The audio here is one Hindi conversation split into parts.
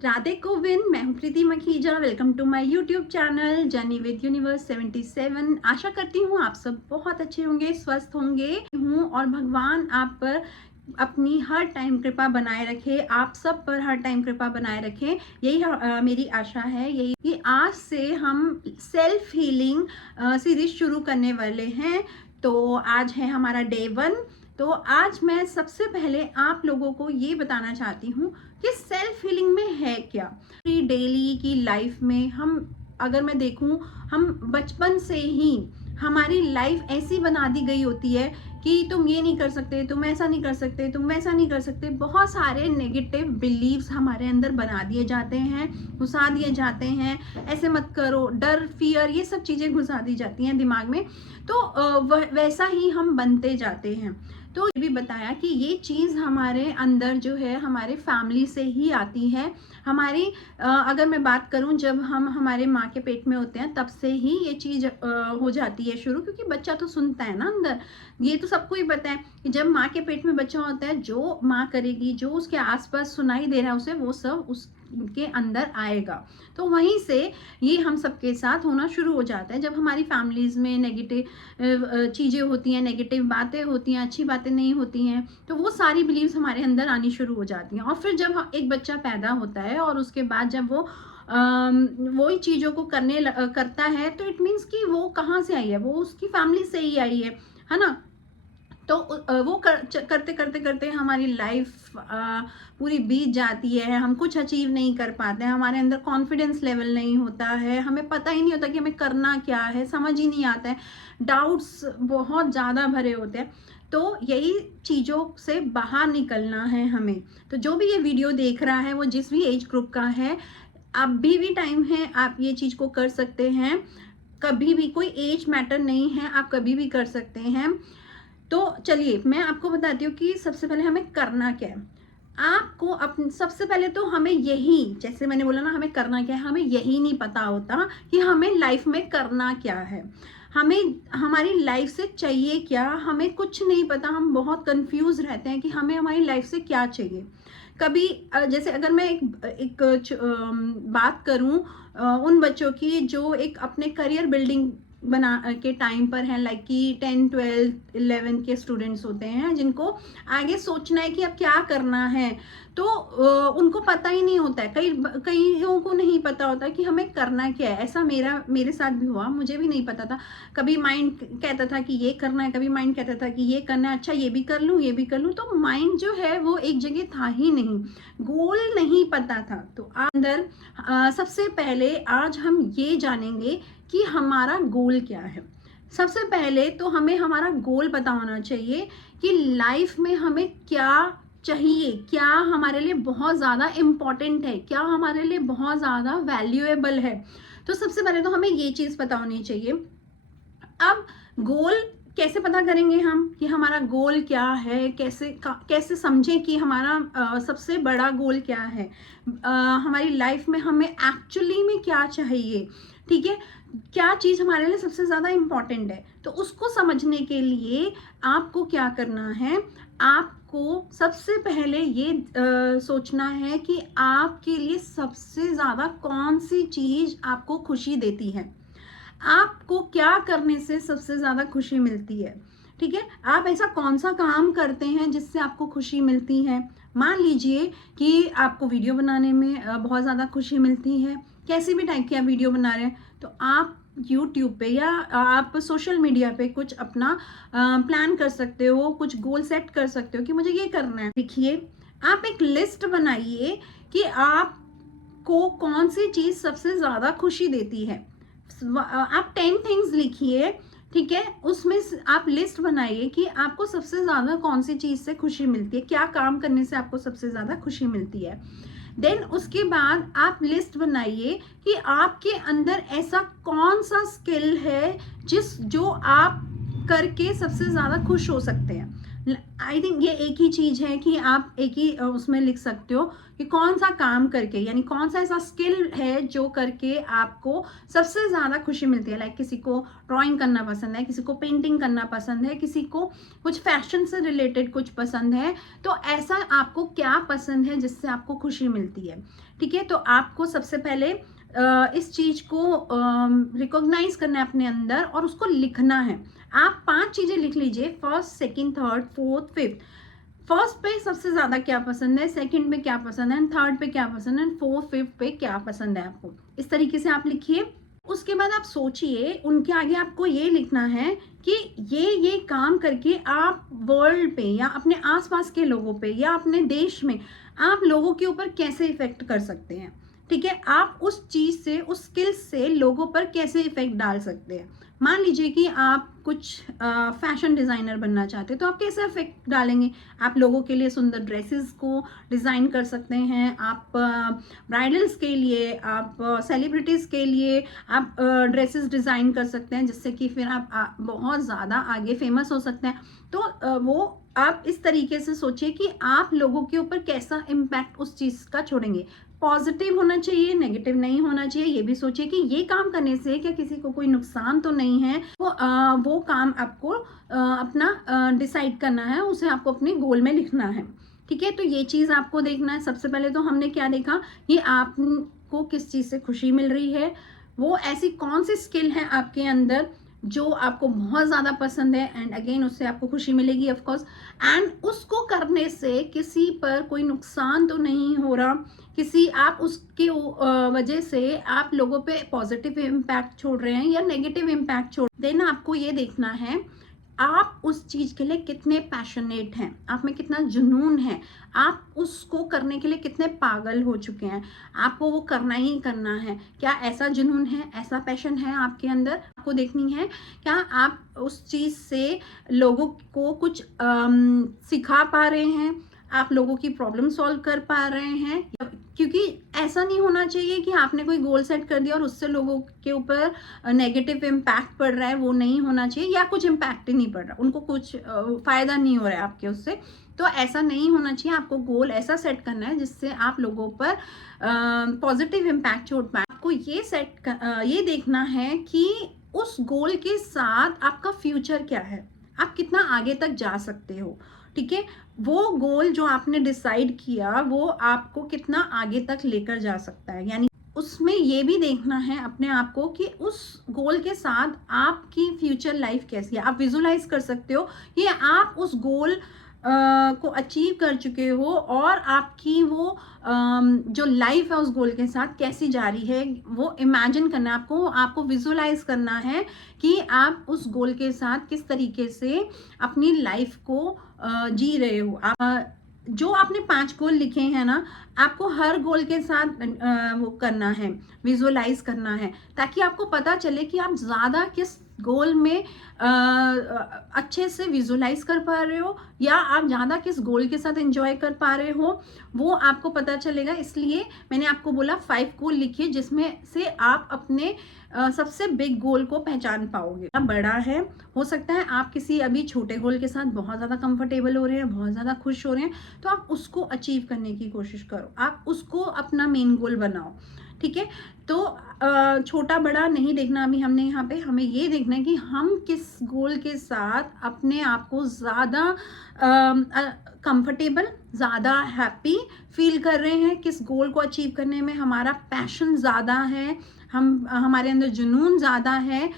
राधे गोविंद, मैं हूँ Preeti Makhija. Welcome to my YouTube channel journey with universe 77। आशा करती हूँ आप सब बहुत अच्छे होंगे, स्वस्थ होंगे और भगवान आप पर अपनी हर टाइम कृपा बनाए रखे, आप सब पर हर टाइम कृपा बनाए रखे। यही मेरी आशा है। यही कि आज से हम सेल्फ हीलिंग सीरीज शुरू करने वाले हैं। तो आज है हमारा डे 1। तो आज मैं सबसे पहले आप लोगों को ये बताना चाहती हूँ कि सेल्फ हीलिंग में है क्या। डेली की लाइफ में हम अगर मैं देखूं, हम बचपन से ही हमारी लाइफ ऐसी बना दी गई होती है कि तुम ये नहीं कर सकते, तुम ऐसा नहीं कर सकते, तुम वैसा नहीं कर सकते। बहुत सारे नेगेटिव बिलीव्स हमारे अंदर बना दिए जाते हैं, घुसा दिए जाते हैं। ऐसे मत करो, डर, फियर, ये सब चीजें घुसा दी जाती हैं दिमाग में। तो वैसा ही हम बनते जाते हैं। तो ये भी बताया कि ये चीज़ हमारे अंदर जो है हमारे फैमिली से ही आती है। हमारी अगर मैं बात करूं, जब हम हमारे माँ के पेट में होते हैं तब से ही ये चीज़ हो जाती है शुरू, क्योंकि बच्चा तो सुनता है ना अंदर। ये तो सबको ही पता है कि जब माँ के पेट में बच्चा होता है, जो माँ करेगी, जो उसके आसपास सुनाई दे रहा है उसे, वो सब उसके अंदर आएगा। तो वहीं से ये हम सबके साथ होना शुरू हो जाता है। जब हमारी फैमिलीज में नेगेटिव चीज़ें होती हैं, नेगेटिव बातें होती हैं, अच्छी बातें नहीं होती हैं, तो वो सारी बिलीव्स हमारे अंदर आनी शुरू हो जाती हैं। और फिर जब एक बच्चा पैदा होता है और उसके बाद जब वो वही चीज़ों को करता है, तो इट मीन्स कि वो कहाँ से आई है, वो उसकी फैमिली से ही आई है ना। तो वो करते करते करते हमारी लाइफ पूरी बीत जाती है। हम कुछ अचीव नहीं कर पाते हैं, हमारे अंदर कॉन्फिडेंस लेवल नहीं होता है, हमें पता ही नहीं होता कि हमें करना क्या है, समझ ही नहीं आता है, डाउट्स बहुत ज़्यादा भरे होते हैं। तो यही चीज़ों से बाहर निकलना है हमें। तो जो भी ये वीडियो देख रहा है, वो जिस भी एज ग्रुप का है, अभी भी टाइम है, आप ये चीज़ को कर सकते हैं। कभी भी कोई एज मैटर नहीं है, आप कभी भी कर सकते हैं। तो चलिए मैं आपको बताती हूँ कि सबसे पहले हमें करना क्या है। आपको अपने सबसे पहले तो हमें यही, जैसे मैंने बोला ना, हमें करना क्या है, हमें यही नहीं पता होता कि हमें लाइफ में करना क्या है, हमें हमारी लाइफ से चाहिए क्या। हमें कुछ नहीं पता, हम बहुत कंफ्यूज रहते हैं कि हमें हमारी लाइफ से क्या चाहिए। कभी जैसे अगर मैं बात करूं उन बच्चों की जो एक अपने करियर बिल्डिंग बना के टाइम पर हैं, लाइक कि 10, 12, 11 के स्टूडेंट्स होते हैं जिनको आगे सोचना है कि अब क्या करना है। तो उनको पता ही नहीं होता है, कईयों को नहीं पता होता कि हमें करना क्या है। ऐसा मेरे साथ भी हुआ, मुझे भी नहीं पता था। कभी माइंड कहता था कि ये करना है, कभी माइंड कहता था कि ये करना है, अच्छा ये भी कर लूँ, ये भी कर लूँ। तो माइंड जो है वो एक जगह था ही नहीं, गोल नहीं पता था। तो अंदर सबसे पहले आज हम ये जानेंगे कि हमारा गोल क्या है। सबसे पहले तो हमें हमारा गोल पता होना चाहिए कि लाइफ में हमें क्या चाहिए, क्या हमारे लिए बहुत ज़्यादा इम्पॉर्टेंट है, क्या हमारे लिए बहुत ज़्यादा वैल्यूएबल है। तो सबसे पहले तो हमें ये चीज़ पता होनी चाहिए। अब गोल कैसे पता करेंगे हम कि हमारा गोल क्या है, कैसे समझें कि हमारा सबसे बड़ा गोल क्या है, हमारी लाइफ में हमें एक्चुअली में क्या चाहिए, ठीक है, क्या चीज़ हमारे लिए सबसे ज़्यादा इम्पॉर्टेंट है। तो उसको समझने के लिए आपको क्या करना है, आपको सबसे पहले ये सोचना है कि आपके लिए सबसे ज़्यादा कौन सी चीज़ आपको खुशी देती है, आपको क्या करने से सबसे ज़्यादा खुशी मिलती है। ठीक है, आप ऐसा कौन सा काम करते हैं जिससे आपको खुशी मिलती है। मान लीजिए कि आपको वीडियो बनाने में बहुत ज़्यादा खुशी मिलती है, कैसी भी टाइप की आप वीडियो बना रहे हैं, तो आप यूट्यूब पे या आप सोशल मीडिया पे कुछ अपना प्लान कर सकते हो, कुछ गोल सेट कर सकते हो कि मुझे ये करना है। देखिए, आप एक लिस्ट बनाइए कि आपको कौन सी चीज़ सबसे ज़्यादा खुशी देती है। आप 10 थिंग्स लिखिए, ठीक है, उसमें आप लिस्ट बनाइए कि आपको सबसे ज़्यादा कौन सी चीज़ से खुशी मिलती है, क्या काम करने से आपको सबसे ज़्यादा खुशी मिलती है। देन उसके बाद आप लिस्ट बनाइए कि आपके अंदर ऐसा कौन सा स्किल है जो आप करके सबसे ज़्यादा खुश हो सकते हैं। आई थिंक ये एक ही चीज़ है कि आप एक ही उसमें लिख सकते हो कि कौन सा काम करके, यानी कौन सा ऐसा स्किल है जो करके आपको सबसे ज़्यादा खुशी मिलती है। लाइक किसी को ड्राइंग करना पसंद है, किसी को पेंटिंग करना पसंद है, किसी को कुछ फैशन से रिलेटेड कुछ पसंद है। तो ऐसा आपको क्या पसंद है जिससे आपको खुशी मिलती है। ठीक है, तो आपको सबसे पहले इस चीज़ को रिकॉग्नाइज करना है अपने अंदर और उसको लिखना है। आप 5 चीज़ें लिख लीजिए, first, second, third, fourth, fifth. First पे सबसे ज़्यादा क्या पसंद है, सेकंड पे क्या पसंद है, थर्ड पे क्या पसंद है, फोर्थ, फिफ्थ पे क्या पसंद है आपको। इस तरीके से आप लिखिए। उसके बाद आप सोचिए, उनके आगे आपको ये लिखना है कि ये काम करके आप वर्ल्ड पे या अपने आसपास के लोगों पे या अपने देश में आप लोगों के ऊपर कैसे इफेक्ट कर सकते हैं। ठीक है, आप उस चीज़ से, उस स्किल से लोगों पर कैसे इफेक्ट डाल सकते हैं। मान लीजिए कि आप कुछ फैशन डिज़ाइनर बनना चाहते हैं, तो आप कैसे इफेक्ट डालेंगे। आप लोगों के लिए सुंदर ड्रेसेस को डिज़ाइन कर सकते हैं, आप ब्राइडल्स के लिए, आप सेलिब्रिटीज़ के लिए आप ड्रेसेस डिज़ाइन कर सकते हैं, जिससे कि फिर आप बहुत ज़्यादा आगे फेमस हो सकते हैं। तो वो आप इस तरीके से सोचिए कि आप लोगों के ऊपर कैसा इम्पैक्ट उस चीज़ का छोड़ेंगे। पॉजिटिव होना चाहिए, नेगेटिव नहीं होना चाहिए। ये भी सोचिए कि ये काम करने से क्या किसी को कोई नुकसान तो नहीं है। वो काम आपको अपना डिसाइड करना है, उसे आपको अपने गोल में लिखना है। ठीक है, तो ये चीज़ आपको देखना है। सबसे पहले तो हमने क्या देखा कि आपको किस चीज़ से खुशी मिल रही है, वो ऐसी कौन सी स्किल है आपके अंदर जो आपको बहुत ज़्यादा पसंद है, एंड अगेन उससे आपको खुशी मिलेगी ऑफ कोर्स। एंड उसको करने से किसी पर कोई नुकसान तो नहीं हो रहा, किसी आप उसके वजह से आप लोगों पे पॉजिटिव इम्पैक्ट छोड़ रहे हैं या नेगेटिव इम्पैक्ट छोड़। देन आपको ये देखना है आप उस चीज़ के लिए कितने पैशनेट हैं, आप में कितना जुनून है, आप उसको करने के लिए कितने पागल हो चुके हैं। आपको वो करना ही करना है। क्या ऐसा जुनून है, ऐसा पैशन है आपके अंदर। आपको देखनी है क्या आप उस चीज़ से लोगों को कुछ सिखा पा रहे हैं, आप लोगों की प्रॉब्लम सॉल्व कर पा रहे हैं। क्योंकि ऐसा नहीं होना चाहिए कि आपने कोई गोल सेट कर दिया और उससे लोगों के ऊपर नेगेटिव इम्पैक्ट पड़ रहा है, वो नहीं होना चाहिए, या कुछ इम्पैक्ट ही नहीं पड़ रहा, उनको कुछ फ़ायदा नहीं हो रहा है आपके उससे। तो ऐसा नहीं होना चाहिए। आपको गोल ऐसा सेट करना है जिससे आप लोगों पर पॉजिटिव इम्पैक्ट छोड़ पाए। आपको ये देखना है कि उस गोल के साथ आपका फ्यूचर क्या है, आप कितना आगे तक जा सकते हो। ठीक है, वो गोल जो आपने डिसाइड किया वो आपको कितना आगे तक लेकर जा सकता है। यानी उसमें ये भी देखना है अपने आप को कि उस गोल के साथ आपकी फ्यूचर लाइफ कैसी है। आप विजुलाइज कर सकते हो कि आप उस गोल को अचीव कर चुके हो और आपकी वो जो लाइफ है उस गोल के साथ कैसी जा रही है, वो इमेजिन करना है आपको। आपको विजुलाइज करना है कि आप उस गोल के साथ किस तरीके से अपनी लाइफ को जी रहे हो। आप जो आपने 5 गोल लिखे हैं ना, आपको हर गोल के साथ वो करना है, विजुअलाइज करना है, ताकि आपको पता चले कि आप ज़्यादा किस गोल में अच्छे से विजुअलाइज कर पा रहे हो या आप ज़्यादा किस गोल के साथ एंजॉय कर पा रहे हो, वो आपको पता चलेगा। इसलिए मैंने आपको बोला 5 गोल लिखिए जिसमें से आप अपने सबसे बिग गोल को पहचान पाओगे। अब बड़ा है, हो सकता है आप किसी अभी छोटे गोल के साथ बहुत ज़्यादा कंफर्टेबल हो रहे हैं, बहुत ज़्यादा खुश हो रहे हैं, तो आप उसको अचीव करने की कोशिश करो, आप उसको अपना मेन गोल बनाओ। ठीक है, तो छोटा बड़ा नहीं देखना अभी हमने यहाँ पे, हमें ये देखना है कि हम किस गोल के साथ अपने आप को ज़्यादा कंफर्टेबल, ज़्यादा हैप्पी फील कर रहे हैं, किस गोल को अचीव करने में हमारा पैशन ज़्यादा है, हमारे अंदर जुनून ज़्यादा है।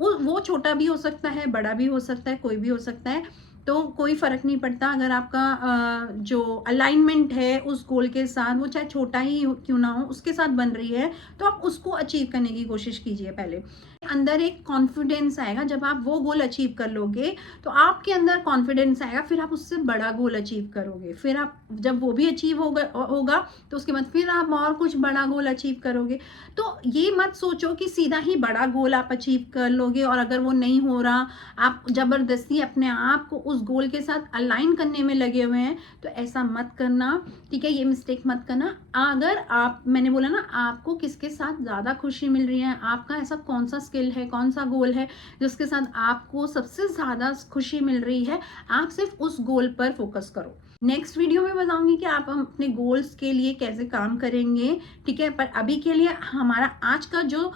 वो छोटा भी हो सकता है, बड़ा भी हो सकता है, कोई भी हो सकता है, तो कोई फ़र्क नहीं पड़ता। अगर आपका जो अलाइनमेंट है उस गोल के साथ, वो चाहे छोटा ही क्यों ना हो, उसके साथ बन रही है, तो आप उसको अचीव करने की कोशिश कीजिए। पहले अंदर एक कॉन्फिडेंस आएगा, जब आप वो गोल अचीव कर लोगे तो आपके अंदर कॉन्फिडेंस आएगा, फिर आप उससे बड़ा गोल अचीव करोगे। फिर आप जब वो भी अचीव होगा तो उसके बाद फिर आप और कुछ बड़ा गोल अचीव करोगे। तो ये मत सोचो कि सीधा ही बड़ा गोल आप अचीव कर लोगे और अगर वो नहीं हो रहा, आप ज़बरदस्ती अपने आप को उस गोल के साथ अलाइन करने में लगे हुए हैं, तो ऐसा मत करना। ठीक है, ये मिस्टेक मत करना। अगर आप, मैंने बोला ना, आपको किसके साथ ज़्यादा खुशी मिल रही है, आपका ऐसा कौन सा स्किल स्किल है, कौन सा गोल है जिसके साथ आपको सबसे ज़्यादा खुशी मिल रही है, आप सिर्फ उस गोल पर फोकस करो। नेक्स्ट वीडियो में बताऊंगी कि आप हम अपने गोल्स के लिए कैसे काम करेंगे, ठीक है। पर अभी के लिए हमारा आज का जो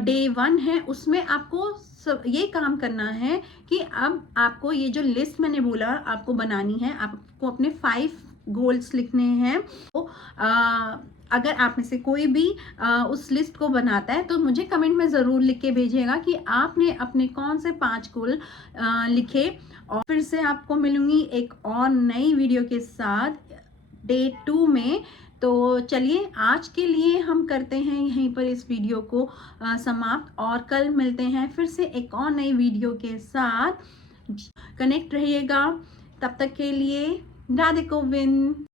डे 1 है उसमें आपको ये काम करना है कि अब आपको ये जो लिस्ट मैंने बोला आपको बनानी है, आपको अपने 5 गोल्स लिखने हैं। तो अगर आप में से कोई भी उस लिस्ट को बनाता है तो मुझे कमेंट में ज़रूर लिख के भेजिएगा कि आपने अपने कौन से 5 गोल लिखे। और फिर से आपको मिलूंगी एक और नई वीडियो के साथ डे 2 में। तो चलिए आज के लिए हम करते हैं यहीं पर इस वीडियो को समाप्त, और कल मिलते हैं फिर से एक और नई वीडियो के साथ। कनेक्ट रहिएगा, तब तक के लिए राधे गोविंद।